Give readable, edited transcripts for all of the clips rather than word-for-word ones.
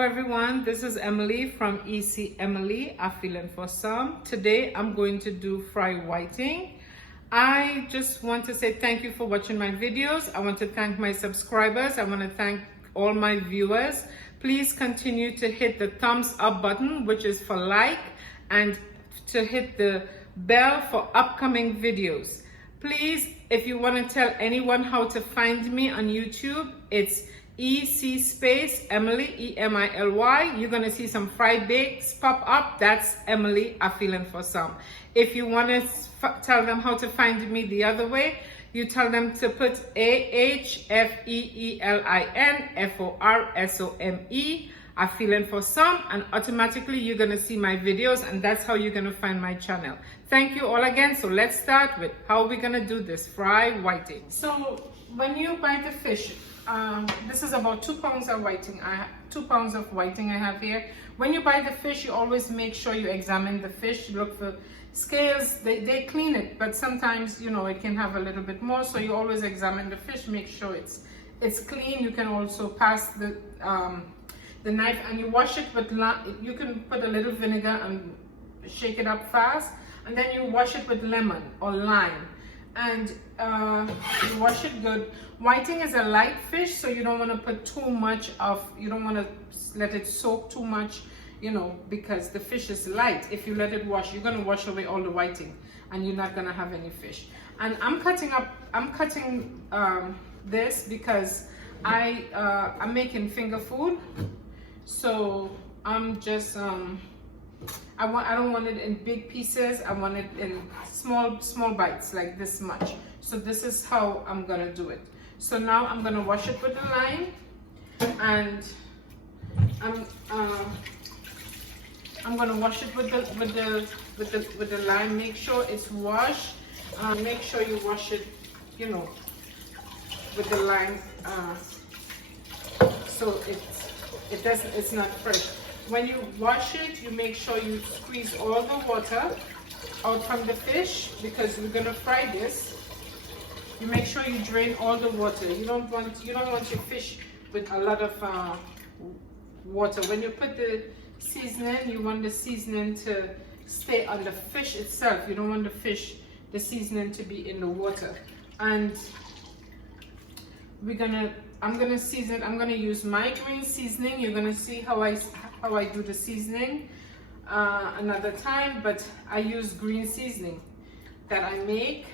Hello everyone, this is Emily from EC Emily, a feeling for some. Today I'm going to do fry whiting. I just want to say thank you for watching my videos. I want to thank my subscribers. I want to thank all my viewers. Please continue to hit the thumbs up button, which is for like, and to hit the bell for upcoming videos. Please, if you want to tell anyone how to find me on YouTube, it's EC space Emily, E-M-I-L-Y. You're going to see some fried bakes pop up. That's Emily, a feeling for some. If you want to tell them how to find me the other way, you tell them to put AHFEELINFORSOME, a feeling for some, and automatically you're going to see my videos, and that's how you're going to find my channel. Thank you all again. So let's start with how we're going to do this fry whiting. So when you buy the fish, this is about 2 pounds of whiting. 2 pounds of whiting I have here. When you buy the fish, you always make sure you examine the fish. Look for scales. They clean it, but sometimes, you know, it can have a little bit more. So you always examine the fish, make sure it's clean. You can also pass the knife and you wash it with, you can put a little vinegar and shake it up fast, and then you wash it with lemon or lime, and you wash it good. Whiting is a light fish, so you don't want to put too much of, you don't want to let it soak too much, you know, because the fish is light. If you let it wash, you're going to wash away all the whiting and you're not going to have any fish. And I'm cutting this because I'm making finger food. So I'm just I don't want it in big pieces. I want it in small bites, like this much. So this is how I'm gonna do it. So now I'm gonna wash it with the lime, and I'm gonna wash it with the lime. Make sure it's washed. Make sure you wash it, you know, with the lime, so it's not fresh. When you wash it, you make sure you squeeze all the water out from the fish, because we're gonna fry this. You make sure you drain all the water. You don't want your fish with a lot of water. When you put the seasoning, you want the seasoning to stay on the fish itself. You don't want the seasoning to be in the water. And I'm gonna season. I'm gonna use my green seasoning. You're gonna see how I do the seasoning another time, but I use green seasoning that I make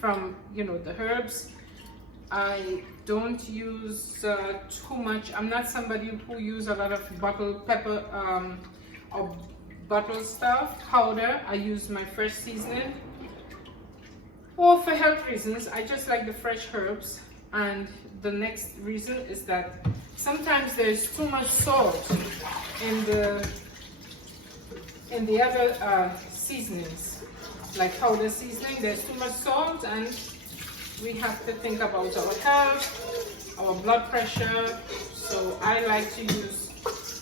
from, you know, the herbs. I don't use too much. I'm not somebody who use a lot of bottled pepper or bottled stuff, powder. I use my fresh seasoning. Or for health reasons, I just like the fresh herbs. And the next reason is that sometimes there's too much salt in the other seasonings, like powder seasoning. There's too much salt, and we have to think about our health, our blood pressure. So I like to use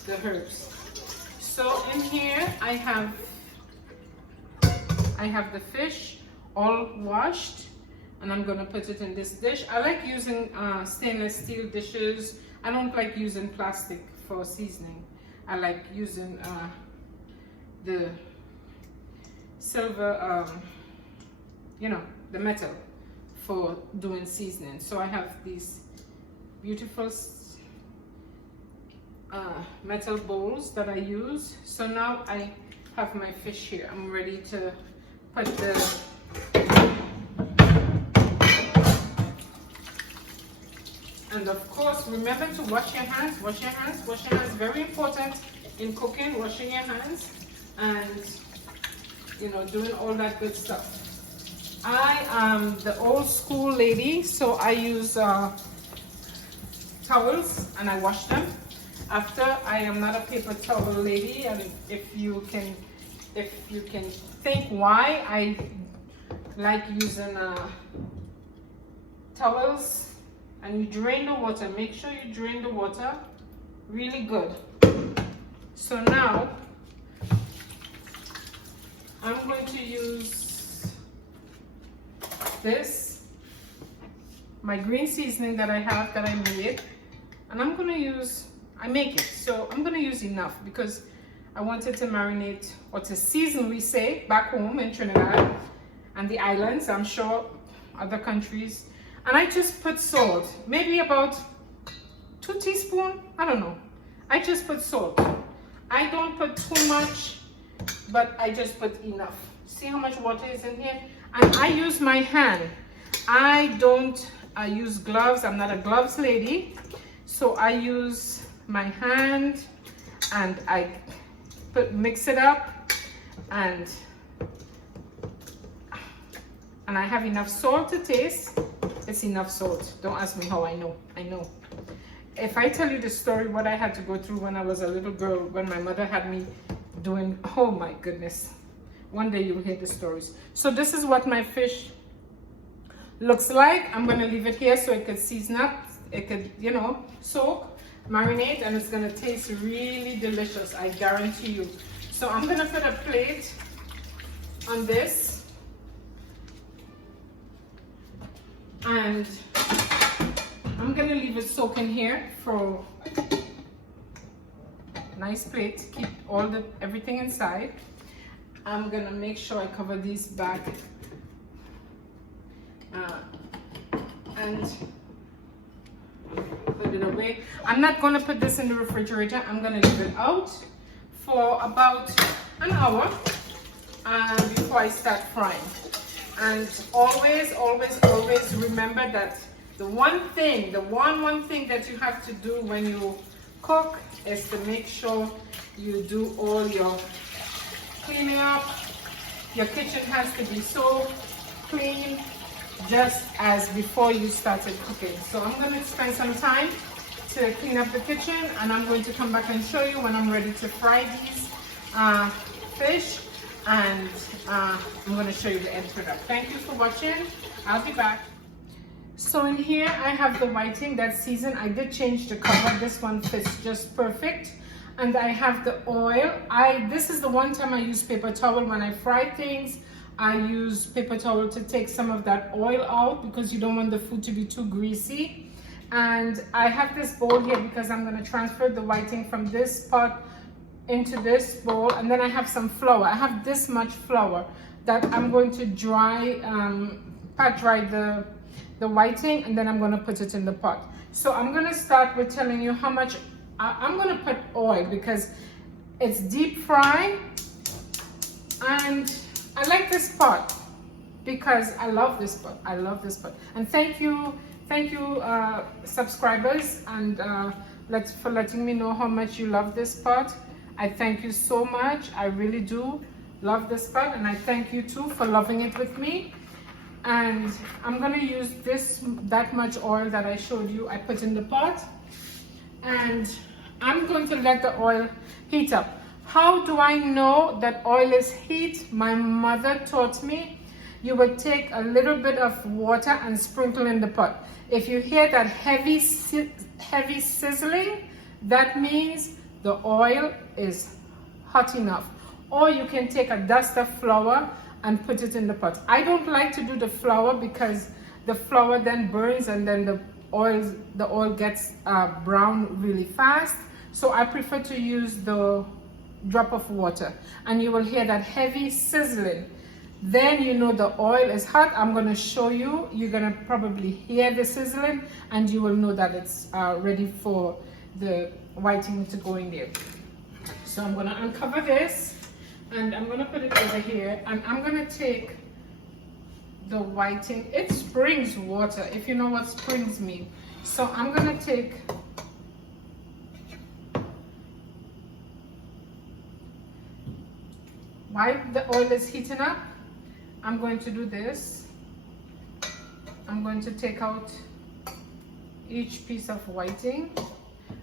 the herbs. So in here I have the fish all washed, and I'm gonna put it in this dish. I like using stainless steel dishes. I don't like using plastic for seasoning. I like using the silver, you know, the metal for doing seasoning. So I have these beautiful metal bowls that I use. So now I have my fish here. I'm ready to put the And of course, remember to wash your hands. Wash your hands. Wash your hands. Very important in cooking. Washing your hands, and, you know, doing all that good stuff. I am the old school lady, so I use towels and I wash them after. I am not a paper towel lady, and if you can think why I like using towels. And you drain the water. Make sure you drain the water really good. So now I'm going to use this, my green seasoning that I have, that I made, and I'm going to use I make it. So I'm gonna use enough because I wanted to marinate or to season, we say, back home in Trinidad and the islands, I'm sure other countries. And I just put salt, maybe about 2 teaspoons, I don't know. I just put salt. I don't put too much, but I just put enough. See how much water is in here? And I use my hand. I don't use gloves. I'm not a gloves lady. So I use my hand and I mix it up, and I have enough salt to taste. It's enough salt. Don't ask me how I know. I know. If I tell you the story, what I had to go through when I was a little girl, when my mother had me doing, oh my goodness. One day you'll hear the stories. So this is what my fish looks like. I'm gonna leave it here so it could season up. It could, you know, soak, marinate, and it's gonna taste really delicious, I guarantee you. So I'm gonna put a plate on this, and I'm gonna leave it soaking here for a nice plate. Keep everything inside. I'm gonna make sure I cover these back and put it away. I'm not gonna put this in the refrigerator. I'm gonna leave it out for about an hour before I start frying. And always, always, always remember that the one thing that you have to do when you cook is to make sure you do all your cleaning up. Your kitchen has to be so clean just as before you started cooking. So I'm going to spend some time to clean up the kitchen, and I'm going to come back and show you when I'm ready to fry these fish, and I'm going to show you the end product. Thank you for watching. I'll be back. So in here I have the whiting that's seasoned. I did change the cover. This one fits just perfect. And I have the oil. This is the one time I use paper towel when I fry things. I use paper towel to take some of that oil out because you don't want the food to be too greasy. And I have this bowl here because I'm going to transfer the whiting from this pot into this bowl. And then I have some flour. I have this much flour that I'm going to dry, pat dry the whiting, and then I'm going to put it in the pot. So I'm going to start with telling you how much I'm going to put oil because it's deep fry, and I like this pot because I love this pot. I love this pot. And thank you subscribers, and for letting me know how much you love this pot. I thank you so much. I really do love this pot, and I thank you too for loving it with me. And I'm going to use that much oil that I showed you. I put in the pot, and I'm going to let the oil heat up. How do I know that oil is heat? My mother taught me you would take a little bit of water and sprinkle in the pot. If you hear that heavy sizzling, that means the oil is hot enough. Or you can take a dust of flour and put it in the pot. I don't like to do the flour because the flour then burns, and then the oil gets brown really fast. So I prefer to use the drop of water, and you will hear that heavy sizzling. Then you know the oil is hot. I'm going to show you. You're going to probably hear the sizzling, and you will know that it's ready for the whiting to go in there. So I'm going to uncover this, and I'm going to put it over here, and I'm going to take the whiting. It springs water, if you know what springs mean. So I'm going to take while the oil is heating up, I'm going to do this. I'm going to take out each piece of whiting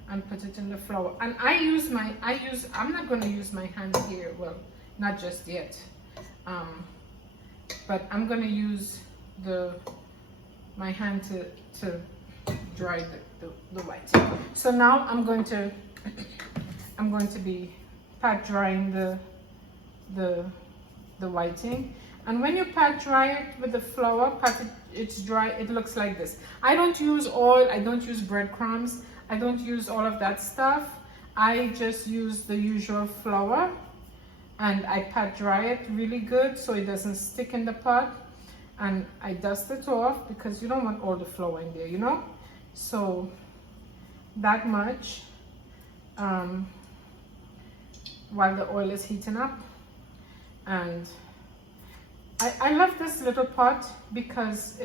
and put it in the flour. And I'm not going to use my hand here, well, not just yet. But I'm going to use my hand to dry the whiting. So now I'm going to be pat drying the whiting. And when you pat dry it with the flour, it's dry, it looks like this. I don't use oil, I don't use breadcrumbs. I don't use all of that stuff. I just use the usual flour, and I pat dry it really good so it doesn't stick in the pot, and I dust it off because you don't want all the flour in there, you know. So that much while the oil is heating up. And I love this little pot because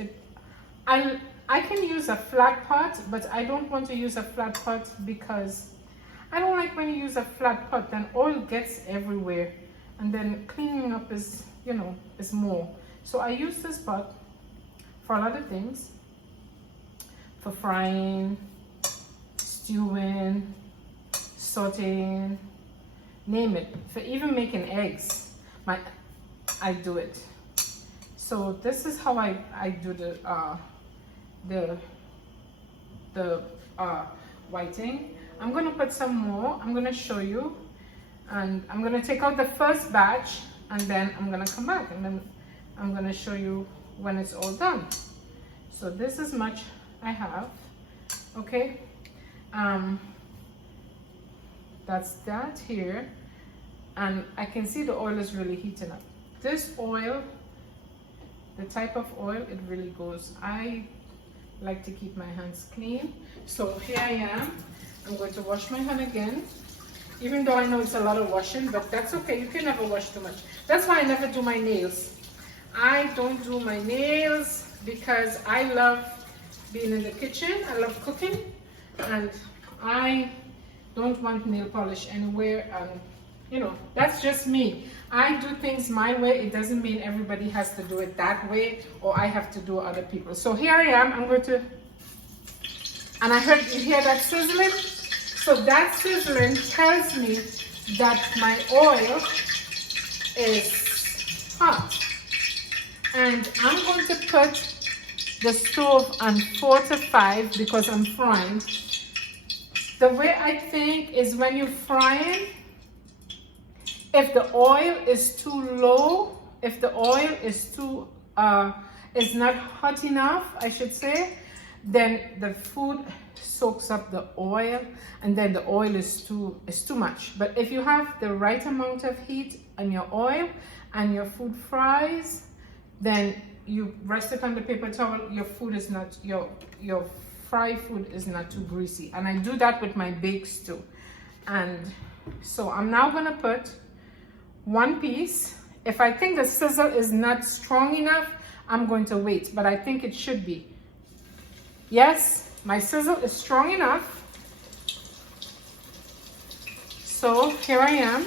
I can use a flat pot, but I don't want to use a flat pot because I don't like when you use a flat pot, then oil gets everywhere, and then cleaning up is, you know, is more. So I use this pot for a lot of things, for frying, stewing, sauteing, name it, for even making eggs. I do it. So this is how I do the whiting. I'm gonna put some more. I'm gonna show you, and I'm gonna take out the first batch, and then I'm gonna come back, and then I'm gonna show you when it's all done. So this is much I have. Okay, that's that here, and I can see the oil is really heating up. This oil, the type of oil, it really goes. I like to keep my hands clean. So here I am. I'm going to wash my hand again, even though I know it's a lot of washing, but that's okay. You can never wash too much. That's why I never do my nails. I don't do my nails because I love being in the kitchen. I love cooking, and I don't want nail polish anywhere. And you know, that's just me. I do things my way. It doesn't mean everybody has to do it that way, or I have to do other people. So here I am. I'm going to, and I heard, you hear that sizzling? So that sizzling tells me that my oil is hot. And I'm going to put the stove on 4 to 5 because I'm frying. The way I think is when you're frying, if the oil is too low, if the oil is too, is not hot enough, I should say, then the food soaks up the oil, and then the oil is too much. But if you have the right amount of heat on your oil and your food fries, then you rest it on the paper towel. Your food is not, your fried food is not too greasy. And I do that with my bakes too. And so I'm now gonna put one piece. If I think the sizzle is not strong enough, I'm going to wait, but I think it should be. Yes, my sizzle is strong enough. So here I am.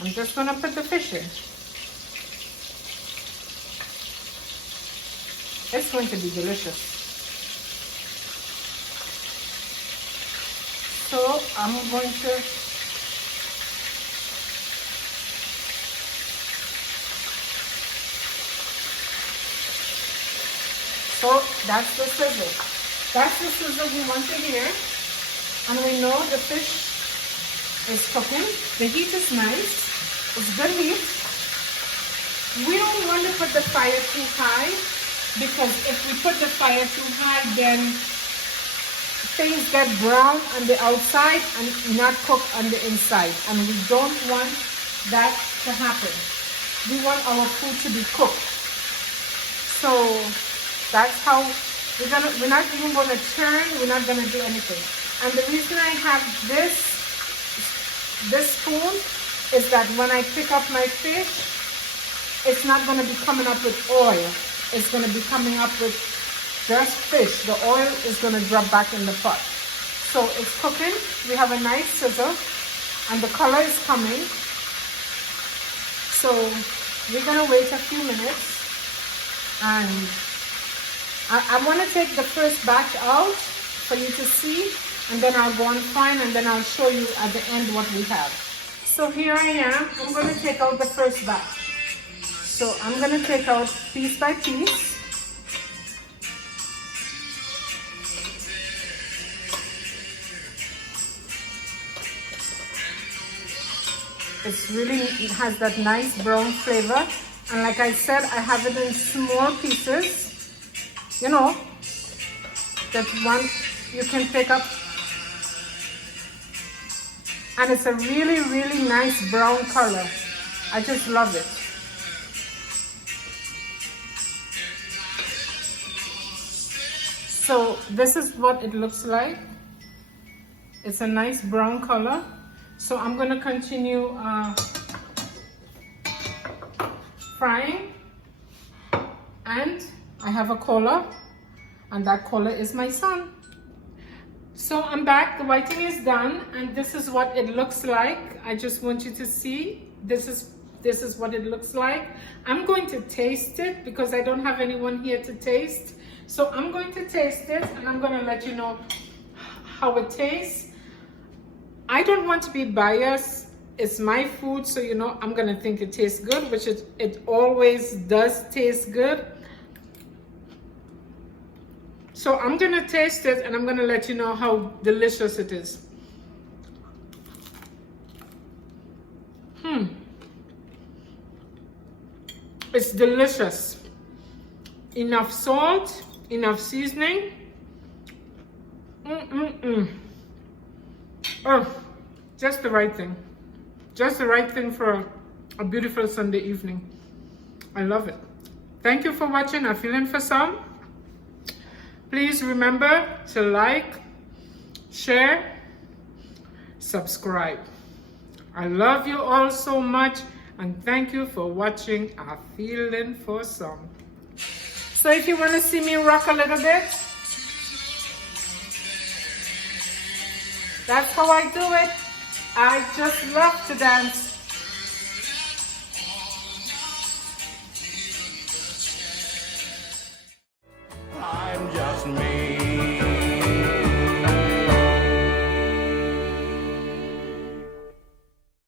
I'm just gonna put the fish in. It's going to be delicious. So I'm going to So that's the sizzle. That's the sizzle we want to hear. And we know the fish is cooking. The heat is nice. It's good heat. We don't want to put the fire too high, because if we put the fire too high, then things get brown on the outside and not cooked on the inside. And we don't want that to happen. We want our food to be cooked. So that's how we're not even gonna turn, we're not gonna do anything. And the reason I have this spoon is that when I pick up my fish, it's not gonna be coming up with oil. It's gonna be coming up with just fish. The oil is gonna drop back in the pot. So it's cooking. We have a nice sizzle and the color is coming. So we're gonna wait a few minutes, and I want to take the first batch out for you to see, and then I'll go on frying, and then I'll show you at the end what we have. So here I am. I'm going to take out the first batch. So I'm going to take out piece by piece. It has that nice brown flavor, and like I said, I have it in small pieces. You know, that one you can pick up. And it's a really, really nice brown color. I just love it. So this is what it looks like. It's a nice brown color. So I'm gonna continue frying. And I have a color, and that color is my son. So I'm back, the whiting is done, and this is what it looks like. I just want you to see, this is what it looks like. I'm going to taste it because I don't have anyone here to taste. So I'm going to taste it, and I'm gonna let you know how it tastes. I don't want to be biased. It's my food, so you know I'm gonna think it tastes good, which it always does taste good. So I'm gonna taste it, and I'm gonna let you know how delicious it is. It's delicious. Enough salt, enough seasoning. Oh, just the right thing. Just the right thing for a beautiful Sunday evening. I love it. Thank you for watching. I'm feeling for some. Please remember to like, share, subscribe. I love you all so much, and thank you for watching A Feeling for Some. So if you want to see me rock a little bit, that's how I do it. I just love to dance. I'm just me.